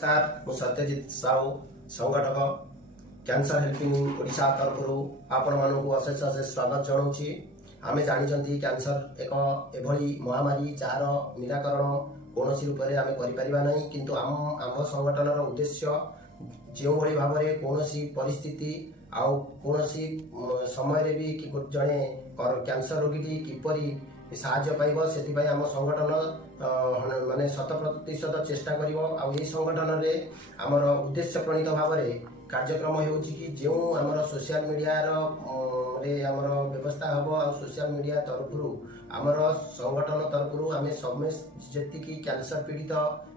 नमस्कार मु सत्यजित साहू संगठक कैंसर हेल्पिंग ओडिशा तरफ आपण मानक अशेष अशेष स्वागत जनाऊँगी। आम जानते कैंसर एक एभली महामारी जार निराकरण कौन रूप में आम कर किंतु आम संगठन उद्देश्य जो भाव में कौन परिस्थिति आउ कौन समय भी जड़े कैंसर रोगी किपरि साहाय्य पाइब से आम संगठन माने 100% चेष्टा कर संगठन में आमर उद्देश्य प्रणीत भाव में कार्यक्रम हो जो आमर सोशल मीडिया आमर व्यवस्था हम आ सोशल मीडिया तरफ आमर संगठन तरफ आम समस्त जी कैंसर पीड़ित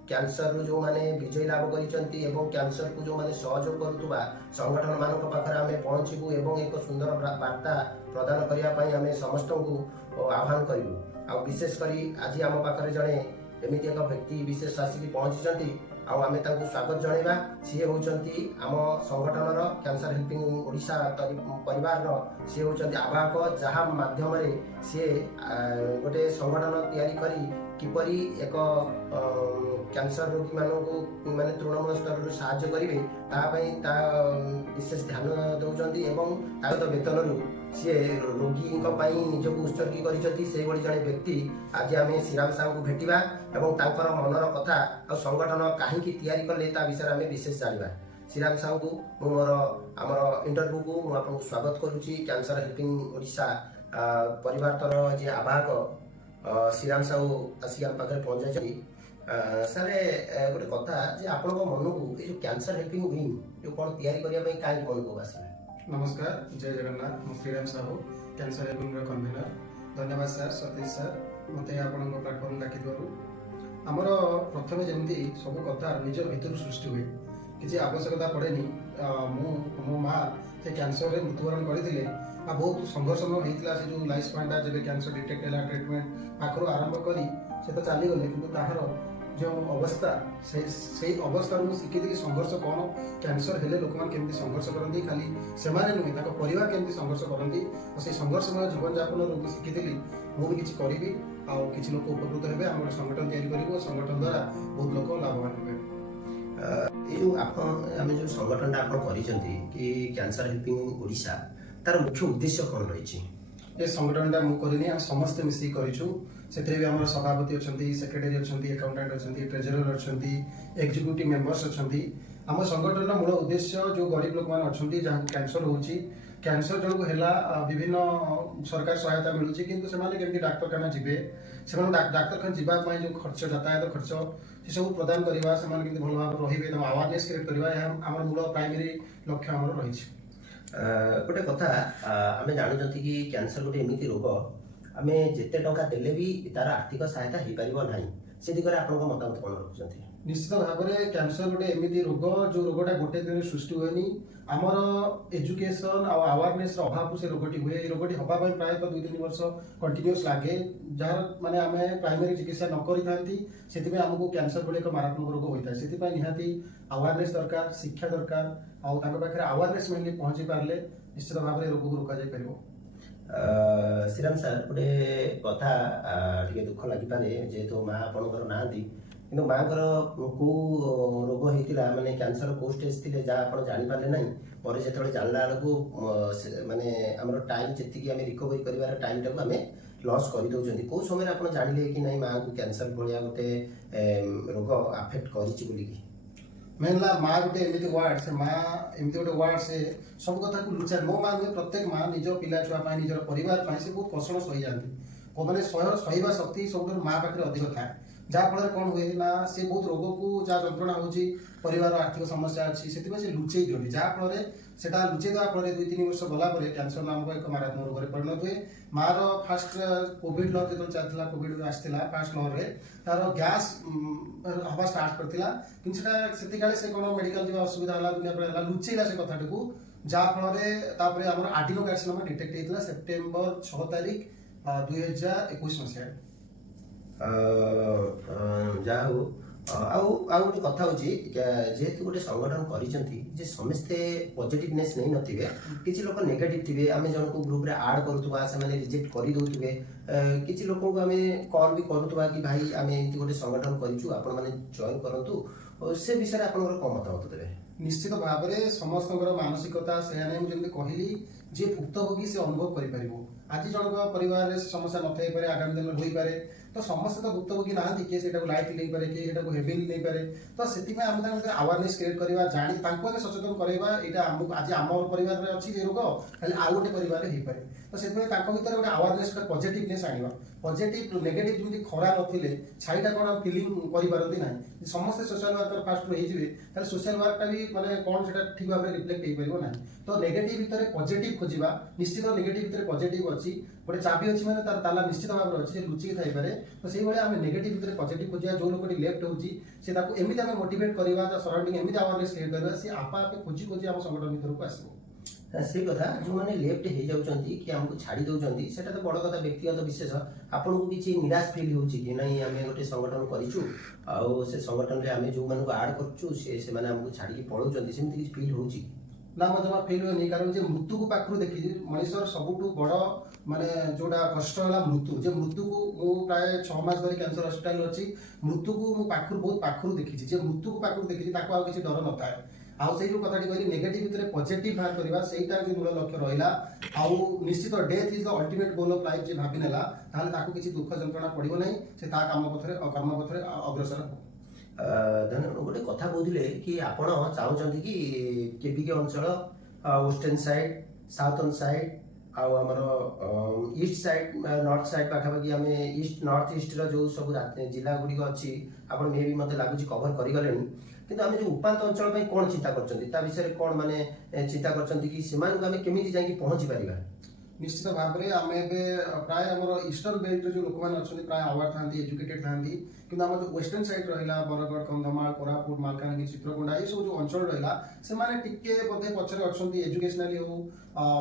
कैंसर रू जो माने विजय लाभ करिसेंती एवं कैंसर को जो माने सहयोग करुवा संगठन मानक पाखरे आमे पहुंचबू एवं एक सुंदर वार्ता प्रदान करिया पई आमे समस्त को आह्वान करिवु। आ विशेष करी आज आम पाखरे जणे एमिति एक व्यक्ति विशेष आसिक पहुंचीचंती आमे तांको स्वागत जणैबा। सी होचंती आम संगठन रो कैंसर हेल्पिंग ओडिशा परिवार रो सी होचंती आवाहक जहा माध्यम रे सी गोटे संगठन तैयारी करी किपरि एक कैंसर रोगी मानक माने तृणमूल स्तर साहाय्य करेंगे विशेष ध्यान दौरान एवं तार वेतन रु सी रोगी निजक उत्सर्गी कर जड़े व्यक्ति आज आम श्रीराम साहू को भेटा और तांकर मनर कथा और संगठन कहीं तैयारी कले विषय आम विशेष जाना। श्रीराम साहू को मोर आमर इंटरव्यू को मुझे स्वागत करुच्ची। कैंसर हेल्पिंग ओडिशा परिवार तर जे आवाहक श्रीराम साहू आसिक आम पाखे पहुंच जाए। सारे गोटे कथा जे आपण मन को ये कैंसर हेल्पिंग विंग जो कौन तैयारी करने कहीं मन को आस। नमस्कार, जय जगन्नाथ। मु Shriram Sahu cancer helping convener. धन्यवाद सर, सतीश सर मत आपण प्लाटफर्म डाकी आमर प्रथम जमी सब कथा निज भर सृष्टि हुए किसी आवश्यकता पड़ेनि। मो माँ से कैंसर में मृत्युवरण करते बहुत संघर्षमय होता से जो लाइफ स्पान जब कैंसर डिटेक्ट है ट्रिटमेंट पाखर आरंभ करी से तो चलीगले कि तार जो अवस्था से अवस्था शिखी संघर्ष कौन कैंसर हेले लोक मैंने केमती संघर्ष करती खाली से नुहे परिवार केमती संघर्ष करती और से संघर्षमय जीवन यापन शिखी मुझे किसी करी आउ किसी लोक उपकृत हे आम गोटे संगठन तैयारी कर संगठन द्वारा बहुत लोग लाभवान हे। आम जो संगठन कि कैंसर हेल्पिंग ओडिशा तार मुख्य उद्देश्य कौन रही? ये संगठन मुझे आम समस्ते मिसिक करूँ से आम सभापति अच्छा सेक्रेटरी अच्छा अकाउंटेंट अच्छा ट्रेजरर अच्छा एक्जिक्यूटिव मेंबर्स अच्छा आम संगठन मूल उद्देश्य जो गरीब लोक मैंने अच्छा जहाँ कैंसर हो कैंसर जो है विभिन्न सरकार सहायता मिलूँ किंतु से डाक्तखाना जीवे से डाक्तखाना जावाई जो खर्च यातायात खर्च से सब प्रदान करवा से भल भाव रे अवेयरनेस क्रिएट करवा आम मूल प्राइमरी लक्ष्य आम रही। गोटे कथा आम जानते कि कैंसर गोटे एमती रोग आम जिते टंका देले भी तार आर्थिक सहायता हो पार ना से दिगरे आप मतामत कौन रखुच्च? निश्चित भाव में कैंसर गोटे एमती रोग जो रोगटा गोटे दिन सृष्टि हुए आमर एजुकेशन अवेयरनेस अभाव से रोगटी हुए रोगटी हवाई प्राय 2-3 वर्ष कंटिन्यूस लगे जार माने आम प्राइमरी चिकित्सा न करी आमको कैंसर भली एक मारात्मक रोग होता है से निहाती अवेयरनेस दरकार शिक्षा दरकार आखिर अवेयरनेस मेनली पहुंची पारे निश्चित भाव में रोग को रोक जाए। श्रीराम सर गोटे कथा टे दुख लगिपे जेहेतु माँ आपंकर ना कि माँ को रोग होता माने कैंसर को स्टेज थी जहाँ आप जापारे ना पर जो जानला बेलू माने आम टाइम जी आम रिकवरी कर टाइम टाक आम लॉस कर दौरान कौ समय आप जानले कि नहीं माँ को कैंसर भाया गोटे रोग आफेक्ट कर मेनला माँ गोटे एमती वार्ड से माँ एमती गोटे वार्ड से सब कथा को लुचा मो माँ नुहे प्रत्येक माँ निज पिला छुआ निजर परिवार से बहुत कष्ट सही जाती मैंने सहीवा शक्ति सब माँ पाखे अधिक था जहाँफल कौन हुए ना से बहुत रोग को जहाँ जंत्रणा हो परिवार आर्थिक समस्या अच्छी से लुचई दिखती जहाँफल से लुचई देवाफल 2-3 वर्ष गलापर कैंसर नामक एक मारात्मक रोग में परिणत हुए। माँ फास्ट कोविड लहर जो चलता कोविड आसाला फास्ट लहर में तार गैस हवा स्टार्ट करता कि से कौन मेडिकल जा असुविधा है दुनिया लुचेला से कथा जहाँफल आम आडिनो कार्सिनोमा डिटेक्ट होता सेप्टेम्बर 6 तारिख 2021 मसीह। जहा गोटे कथा हो जेहेतु गोटे संगठन कर समस्ते पॉजिटिवनेस नहीं नथिबे किछि लोक नेगेटिव थिबे आम जन को ग्रुप रे ऐड करूथुबा से माने रिजेक्ट करि दउथुबे किछि लोक को आम कॉल भी करूथुबा कि भाई आम एंती गोटे संगठन करिछु आपण माने जॉइन करंतु से विषय आपंकर कौन मतामत देवे? निश्चित भाव में समस्त मानसिकता से जमी कहली जी भुक्तभोगी से अनुभव कर आज जनक परिवार समस्या नई आगामी दिन हो पारे तो समस्त तो भुक्तभोगी ना किए से लाइट नहीं पारे किए हेवी नहीं पारे तो से अवेयरनेस क्रिएट करवा जानी सचेतन करवा यहाँ आज आम परिवार में अच्छी रोग खाली आउ गोटे परिवार हो पारे तो से भर गोटे अवेयरनेस पॉजिटिवनेस आने पॉजिटिव नेगेटिव जमी खरा नथिले छाईटा कौन फिलिंग करपारती ना समस्ते सोशल वर्कर फास्ट हो सोशल वर्क भी माने कौन से ठीक भाव में रिफ्लेक्ट हो पार ना तो नेगेटिव भितर पॉजिटिव खोजा निश्चित नेगेटिव भितर पॉजिटिव अच्छी गोटे चाबी अच्छी मैंने तार ताला निश्चित भाव में अच्छी लुचिक थाईपे तो से भाई आम नेगेटिव भितर पॉजिटिव खोजा जो लोक लेफ्ट होमती आम मोटिवेट करवा सराउंडिंग एमती अवेयरनेस क्रिएट करवा सी आप आप खोजी खोजी आम संगठन भर को आसो से कथा जो मैंने लेफ्ट हो जाउछंती कि हमको छाड़ी दउछंती सेटा तो बड़ कथा व्यक्तिगत विशेष आपन को किछि निराश फील होउछि कि नहीं आमे गोटे संगठन करिछु आ से संगठन रे आमे जो मन को ऐड करछु से माने हमको छाड़ी के पळौछंती सेमति किछि फील होउछि ना जमा फील हुए कारण जे मृत्यु को पाखरु देखि मनुष्यर सबुठु बड़ माने जोड़ा कष्ट है मृत्यु जे मृत्यु को मु प्राय 6 मास धरी कैंसर हॉस्पिटल अच्छी मृत्यु को मु पाखरु बहुत पाखरु देखि जे मृत्यु को पाखरु देखि ताको आ किछि डर नता है आउ से जो कथाटी कहली नेगेटिव भितर पॉजिटिव बाहर करबा सेटा जे मूल लक्ष्य रहिला आउ निश्चित death is the ultimate goal of life जे भाबी नेला ताले ताको किछि दुख जंत्रणा पड़िबो नै से ता कर्म पथरे अग्रसर धन्यवाद गोटे कथा कहते कि आपण चाहूँ कि केपिके अंचल वेस्टर्न साइड साउथर्न साइड आमर ईस्ट साइड नॉर्थ साइड पाखापाखि आम ईस्ट नॉर्थ ईस्ट जो सब जिला गुड़िक अच्छी आप मे भी मत लगुच कवर करगले किंतु आम जो उपात अंचल कौन चिंता कर विषय कौन माने चिंता कर केमी जाकि पहुँची पार निश्चित भाव में आम प्राय आम ईस्टर्न बेल्ट जो लोक मैंने अच्छा प्राय अवार्ड था एजुकेटेड था कि आम जो वेस्टर्न साइड रहा बरगढ़ कंधमाल कोरापुट मालकानगिरी चित्रकोंडा ये सब जो अंचल रहा से टिके बोधे पचर अच्छा एजुकेशनाली हो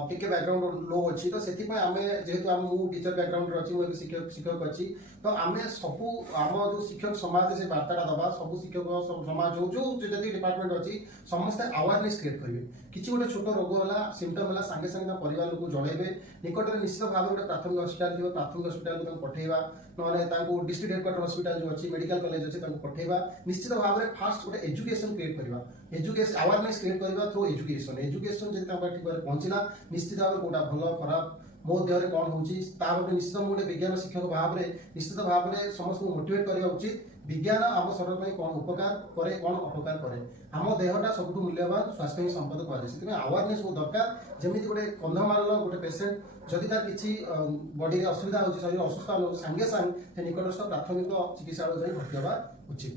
टिके बैकग्राउंड लो अच्छी तो से आम जेहेतु आम टीचर बैकग्राउंड अच्छी मुझे शिक्षक अच्छी तो आम सबू आम जो शिक्षक समाज से वार्ता दबा सब शिक्षक समाज हो जो जी डिपार्टमेंट अच्छी समस्ते अवेयरनेस क्रिएट करेंगे किसी गोटे छोट रोग है सिम्पटम है सांगे सांगे परिवार लोग जनइबे निकट में निश्चित भाव में प्राथमिक हस्पिटाल थी प्राथमिक हस्पिटाल को पठेगा ना डिस्ट्रिक्ट हेडक्वार्टर हस्पिटाल जो अच्छी मेडिकल कॉलेज अच्छी पठेगा निश्चित भाव में फास्ट गोटे एजुकेशन क्रिएट करवा एजुकेशन अवेयरनेस क्रिएट करवा थ्रू एजुकेशन एजुकेशन जब ठीक भाव पहुंचला निश्चित भाव में कौटा भल खराब मो देह कौन होती निश्चित गोटे विज्ञान शिक्षक भाव में निश्चित भाव में समस्त मोटिवेट करवा उचित विज्ञान आम शरीर कौन उपकार करे कौन अपकार करे आम देहटा सब मूल्यवान स्वास्थ्य ही संपद कहुए अवेयरनेस बहुत दरकार जमी गोटे कंधमाल गोटे पेसेंट जदि तार किसी बॉडी असुविधा हो शरीर असुस्थ हो सांगे सांगे निकटस्थ प्राथमिक चिकित्सा भर्ती हवा उचित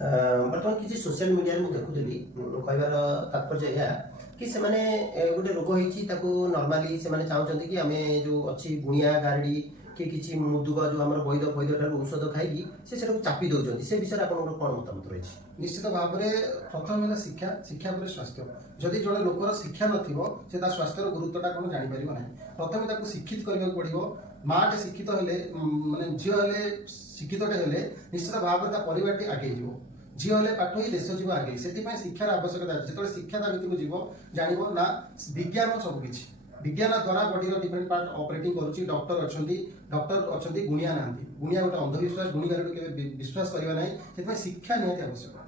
बर्तमान किसी सोशल मीडिया में देखुली कहबार तात्पर्य यह कि से गोटे रोग होती नॉर्मली से चाहते कि आम जो अच्छी गुणिया गारडी कि किसी मुदुग जो आम वैद फैद ठार औषध खाई से चापी दौरान से विषय आप कौन मतामत रही निश्चित भाव में प्रथम है शिक्षा शिक्षा पर स्वास्थ्य जदि जड़े लोकर शिक्षा नथिबो से ता स्वास्थ्यर गुरुत्वटा कौन जापर ना प्रथम ताको शिक्षित करने पड़ो माटे शिक्षित हेले माने झील हेले शिक्षित हेले निश्चित भाव में परिवार आगे जीव झील हेले पाठ ही देश जीव आगे से शिक्षार आवश्यकता जो शिक्षा ता भितर जीव जान ना विज्ञान सबकि विज्ञान द्वारा बॉडी डिफरेंट पार्ट ऑपरेटिंग करुच्ची डॉक्टर अच्छा गुणिया ना गुणिया गोटे अंधविश्वास गुणिगार के विश्वास करवा ना से शिक्षा निहाती आवश्यक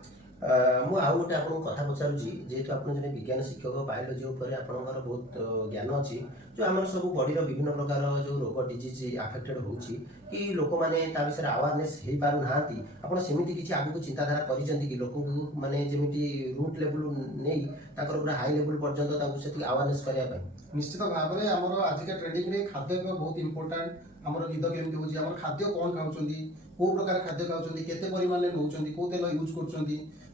मु आउ गोटे आपको कथा पचारुची जेहेतु आप जन विज्ञान शिक्षक बायोलोजी उपर आपंकर बहुत ज्ञान अच्छी जो आम सब बॉडी विभिन्न प्रकार जो रोग डिजीज आफेक्टेड होची कि लोक मैंने विषय अवेयरनेस हो पार ना आप सेमती किसी आगू चिंताधारा करी कि लोक मैंने जमी रूट लेवल नहीं पूरा हाई लेवल पर्यटन से अवेयरनेस करने निश्चित भाव में आम आजिका ट्रेंडिंग में खाद्य बहुत इंपोर्टाट आम निद केमती हो खाद्य कौन खाऊँ कौ प्रकार खाद्य खाऊँ केते परिमाण में नौकरी कौ तेल यूज कर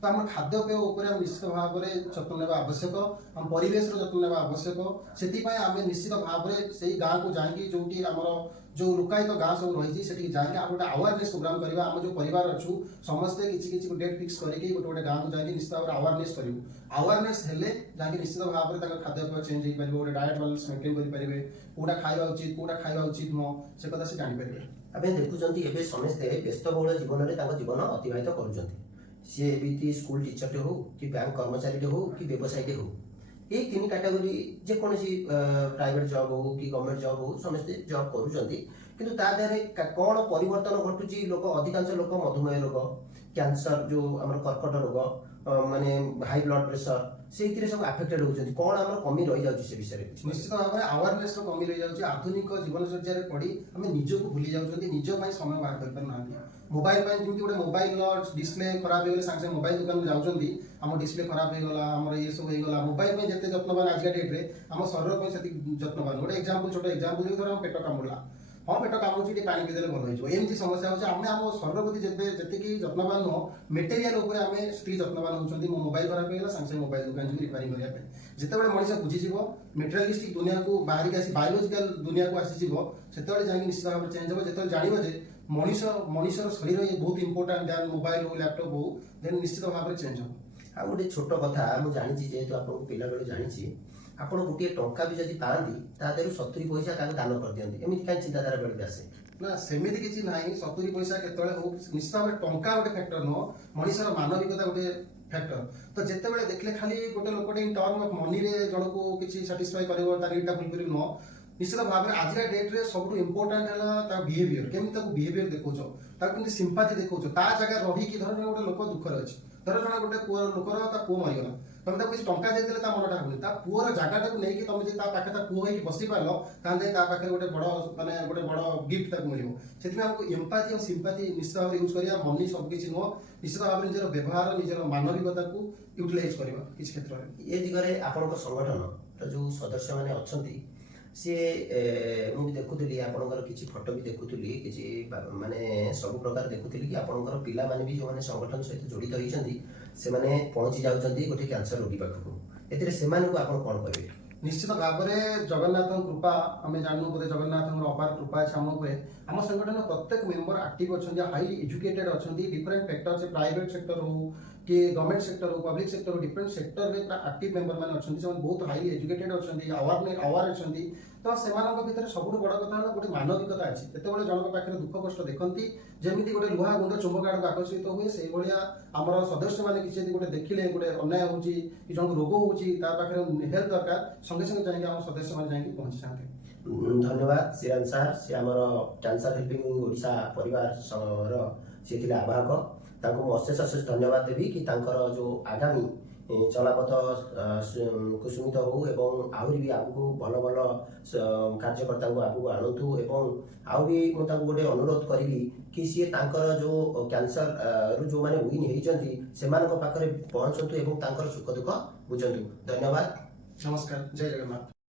तो आम खाद्यपेय उपर निश्चित भाव में जत्न नेबा आवश्यक आम परिवेश जत्न नेबा आवश्यक से आम निश्चित भाव में से गाँव को जाकि जो आमर जो लोकायत गाँ सब रही से जाकि आप गोटे अवेयरनेस प्रोग्राम करवा आम जो परिवार अच्छू समस्ते किसी डेट फिक्स करके गोटे गोटे गाँव को जाकि निश्चित भाव में अवेयरनेस करूँ अवेयरनेस हेले जाकि निश्चित भाव में खाद्यपेय चेंज हो पार गोटे डाएट बैलेंस मेंटेन करेंगे कौटा खावा उचित कौटा खावा उचित नुह से कथा से जापर आम देखुं समस्ते व्यस्तबहुल जीवन में जीवन अतिबाहित कर सी भी स्कूल टीचर हो कि बैंक कर्मचारी हो कि व्यवसायी हो ये तीन कैटेगोरी जेकोसी प्राइवेट जॉब हो कि गवर्नमेंट जॉब हो समस्ते जॉब करुँच କିନ୍ତୁ ତା ଦେହରେ କ'ଣ ପରିବର୍ତ୍ତନ ଘଟୁଛି ଲୋକ ଅଧିକାଂଶ ଲୋକ ମଧୁମେହ ରୋଗ କ୍ୟାନ୍ସର ଯୋଉ ଆମର କର୍କଟ ରୋଗ ମାନେ ହାଇ ବ୍ଲଡ୍ ପ୍ରେସର ସେଇଥିରେ ସବୁ ଆଫେକ୍ଟେଡ୍ ହେଉଛନ୍ତି କ'ଣ ଆମର କମି ରହିଯାଉଛି ସେ ବିଷୟରେ କିଛି ନିଶ୍ଚିତ ଭାବରେ ଆୱାରନେସ୍ ର କମି ରହିଯାଉଛି ଆଧୁନିକ ଜୀବନଚର୍ଯ୍ୟାରେ ପଡ଼ି ଆମେ ନିଜକୁ ଭୁଲି ଯାଉଛନ୍ତି ନିଜ ପାଇଁ ସମୟ ବାହାର କରିପାରୁନାହାନ୍ତି ମୋବାଇଲ ପାଇଁ ଯେମିତି ଗୋଟେ ମୋବାଇଲର ଡିସପ୍ଲେ ଖରାପ ହେଇଗଲେ ସାଙ୍ଗେ ସାଙ୍ଗେ ମୋବାଇଲ ଦୋକାନକୁ ଯାଉଛନ୍ତି ଆମ ଡିସପ୍ଲେ ଖରାପ ହେଇଗଲା ଆମର ଇଏ ସବୁ ହେଇଗଲା ମୋବାଇଲ ପାଇଁ ଯେତେ ଯତ୍ନବାନ ଆଜିକା ଡେଟ୍ରେ ଆମ ଶରୀର ପାଇଁ ସେତିକି ଯତ୍ନବାନ ଗୋଟେ ଏକ୍ସାମ୍ପଲ୍ ଛୋଟ ଏକ୍ସାମ୍ପଲ୍ ଯଦି ଧର ଆମ ପେଟ କାମୁଡ଼ିଲା ହଁ ପେଟ କାମୁଛି ଟିକେ ପାଣି ପିଇଦେଲେ ଭଲ ହେଇଯିବ ଏମିତି ସମସ୍ୟା ହେଉଛି ଆମେ ଆମ ଶରୀର ପ୍ରତି ଯେତିକି ଯତ୍ନବାନ ନୁହଁ ମେଟେରିଆଲ ଉପରେ ଆମେ ସେତିକି ଯତ୍ନବାନ ହେଉଛନ୍ତି ମୋ ମୋବାଇଲ ଖରାପ ହେଇଗଲା ସାଙ୍ଗେ ସାଙ୍ଗେ ମୋବାଇଲ ଦୋକାନ ଯିବି ରିପାରିଂ କରିବା ପାଇଁ ଯେତେବେଳେ ମଣିଷ ବୁଝିଯିବ ମେଟେରିଆଲିଷ୍ଟିକ ଦୁନିଆକୁ ବାହାରିକି ଆସି ବାୟୋଲୋଜିକାଲ ଦୁନିଆକୁ ଆସିଯିବ ସେତେବେଳେ ଯାଇକି ନିଶ୍ଚିତ ଭାବରେ ଚେଞ୍ଜ ହେବ ଯେତେବେଳେ ଜାଣିବ ଯେ ମଣିଷର ଶରୀର ଇଏ ବହୁତ ଇମ୍ପୋର୍ଟାଣ୍ଟ ଦ୍ୟାନ୍ ମୋବାଇଲ ହଉ ଲ୍ୟାପଟପ୍ ହଉ ଦେନ୍ ନିଶ୍ଚିତ ଭାବରେ ଚେଞ୍ଜ ହେବ ଆଉ ଗୋଟେ ଛୋଟ କଥା ମୁଁ ଜାଣିଛି ଯେହେତୁ ଆପଣଙ୍କୁ ପିଲାବେଳୁ ଜାଣିଛି ଆପଣ ଗୋଟିଏ ଟଙ୍କା ବି ଯଦି ପାଆନ୍ତି ତା ଦେହରୁ 70 ପଇସା କାହାକୁ ଦାନ କରିଦିଅନ୍ତି ଏମିତି କାହିଁ ଚିନ୍ତାଧାରା ବେଳକୁ ଆସେ ନା ସେମିତି କିଛି ନାହିଁ 70 ପଇସା କେତେବେଳେ ହଉ ନିଶ୍ଚିତ ଭାବରେ ଟଙ୍କା ଗୋଟେ ଫ୍ୟାକ୍ଟର ନୁହଁ ମଣିଷର ମାନବିକତା ଗୋଟେ ଫ୍ୟାକ୍ଟର ତ ଯେତେବେଳେ ଦେଖିଲେ ଖାଲି ଗୋଟେ ଲୋକଟେ ଇନ୍ ଟର୍ମ ଅଫ୍ ମନିରେ ଜଣକୁ କିଛି ସାଟିସ୍ଫାଇ କରିବ ତା ନିଡ୍ଟା ଫୁଲଫିଲ୍ ନୁହଁ ନିଶ୍ଚିତ ଭାବରେ ଆଜିକା ଡେଟ୍ରେ ସବୁଠୁ ଇମ୍ପୋର୍ଟାଣ୍ଟ ହେଲା ତା ବିହେଭିୟର କେମିତି ତାକୁ ବିହେଭିୟର ଦେଖାଉଛ ତାକୁ କେମିତି ସିମ୍ପାଥି ଦେଖାଉଛ ତା ଜାଗାରେ ରହିକି ଧର ଜଣେ ଗୋଟେ ଲୋକ ଦୁଃଖରେ ଅଛି ଧର ଜଣେ ଗୋଟେ ପୁଅ ଲୋକର ତା ପୁଅ ମରିଗଲା ତମେ ତାକୁ କିଛି ଟଙ୍କା ଦେଇଦେଲେ ତା ମନଟା ହବନି ତା ପୁଅର ଜାଗାଟାକୁ ନେଇକି ତମେ ଯଦି ତା ପାଖରେ ତା ପୁଅ ହେଇକି ବସି ପାରିଲ ତାହେଲେ ତା ପାଖରେ ଗୋଟେ ବଡ଼ ଗିଫ୍ଟ ତାକୁ ମିଳିବ ସେଥିପାଇଁ ଆମକୁ ଏମ୍ପାଥି ଆଉ ସିମ୍ପାଥି ନିଶ୍ଚିତ ଭାବରେ ୟୁଜ୍ କରିବା ମନି ସବୁ କିଛି ନୁହଁ ନିଶ୍ଚିତ ଭାବରେ ନିଜର ବ୍ୟବହାର ନିଜର ମାନବିକତାକୁ ୟୁଟିଲାଇଜ କରିବା କିଛି କ୍ଷେତ୍ରରେ ଏ ଦିଗରେ ଆପଣଙ୍କ ସଂଗଠନର ଯୋଉ ସଦସ୍ୟମାନେ ଅଛନ୍ତି ସିଏ ମୁଁ ବି ଦେଖୁଥିଲି ଆପଣଙ୍କର କିଛି ଫଟୋ ବି ଦେଖୁଥିଲି କିଛି ମାନେ ସବୁ ପ୍ରକାର ଦେଖୁଥିଲି କି ଆପଣଙ୍କର ପିଲାମାନେ ବି ଯୋଉମାନେ ସଂଗଠନ ସହିତ ଜଡ଼ିତ ହେଇଛନ୍ତି ସେମାନେ ପହଞ୍ଚି ଯାଉଛନ୍ତି ଗୋଟେ କ୍ୟାନ୍ସର ରୋଗୀ ପାଖକୁ ଏଥିରେ ସେମାନଙ୍କୁ ଆପଣ କ'ଣ କହିବେ ନିଶ୍ଚିତ ଭାବରେ ଜଗନ୍ନାଥଙ୍କ କୃପା ଆମେ ଜାଣିନୁ ବୋଧେ ଜଗନ୍ନାଥଙ୍କର ଅପାର କୃପା ଅଛି ଆମ ଉପରେ ଆମ ସଂଗଠନ ପ୍ରତ୍ୟେକ ମେମ୍ବର ଆକ୍ଟିଭ ଅଛନ୍ତି ହାଇଲି ଏଜୁକେଟେଡ୍ ଅଛନ୍ତି ଡିଫରେଣ୍ଟ ଫ୍ୟାକ୍ଟର ସେ ପ୍ରାଇଭେଟ ସେକ୍ଟର ହଉ କି ଗଭର୍ଣ୍ଣମେଣ୍ଟ ସେକ୍ଟର ହଉ ପବ୍ଲିକ ସେକ୍ଟର ହଉ ଡିଫରେଣ୍ଟ ସେକ୍ଟରରେ ପୁରା ଆକ୍ଟିଭ ମେମ୍ବର ମାନେ ଅଛନ୍ତି ସେମାନେ ବହୁତ ହାଇଲି ଏଜୁକେଟେଡ୍ ଅଛନ୍ତି ଆୱାର ଅଛନ୍ତି ତ ସେମାନଙ୍କ ଭିତରେ ସବୁଠୁ ବଡ଼ କଥା ହେଲା ଗୋଟେ ମାନବିକତା ଅଛି ଯେତେବେଳେ ଜଣଙ୍କ ପାଖରେ ଦୁଃଖ କଷ୍ଟ ଦେଖନ୍ତି ଯେମିତି ଗୋଟେ ଲୁହା ଗୁଣ୍ଡ ଚୁମ୍ବକ ଆଡ଼କୁ ଆକର୍ଷିତ ହୁଏ ସେଇଭଳିଆ ଆମର ସଦସ୍ୟମାନେ କିଛି ଯଦି ଗୋଟେ ଦେଖିଲେ ଗୋଟେ ଅନ୍ୟାୟ ହେଉଛି କି ଜଣଙ୍କୁ ରୋଗ ହେଉଛି ତା ପାଖରେ ହେଲ୍ପ ଦରକାର ସଙ୍ଗେ ସଙ୍ଗେ ଯାଇକି ଆମ ସଦସ୍ୟମାନେ ଯାଇକି ପହଞ୍ଚିଥାନ୍ତି ଧନ୍ୟବାଦ ଶ୍ରୀରାମ ସାର୍ ସେ ଆମର କ୍ୟାନ୍ସର ହେଲ୍ପିଂ ଓଡ଼ିଶା ପରିବାରର ସିଏ ଥିଲେ ଆବାହକ ତାଙ୍କୁ ମୁଁ ଅଶେଷ ଧନ୍ୟବାଦ ଦେବି କି ତାଙ୍କର ଯେଉଁ ଆଗାମୀ ଚଲାପଥ କୁସୁମିତ ହଉ ଏବଂ ଆହୁରି ବି ଆଗକୁ ଭଲ ଭଲ କାର୍ଯ୍ୟକର୍ତ୍ତାଙ୍କୁ ଆଗକୁ ଆଣନ୍ତୁ ଏବଂ ଆଉ ବି ମୁଁ ତାଙ୍କୁ ଗୋଟେ ଅନୁରୋଧ କରିବି କି ସିଏ ତାଙ୍କର ଯେଉଁ କ୍ୟାନ୍ସରରୁ ଯେଉଁମାନେ ୱିନ୍ ହେଇଛନ୍ତି ସେମାନଙ୍କ ପାଖରେ ପହଞ୍ଚନ୍ତୁ ଏବଂ ତାଙ୍କର ସୁଖ ଦୁଃଖ ବୁଝନ୍ତୁ ଧନ୍ୟବାଦ ନମସ୍କାର ଜୟ ଜଗନ୍ନାଥ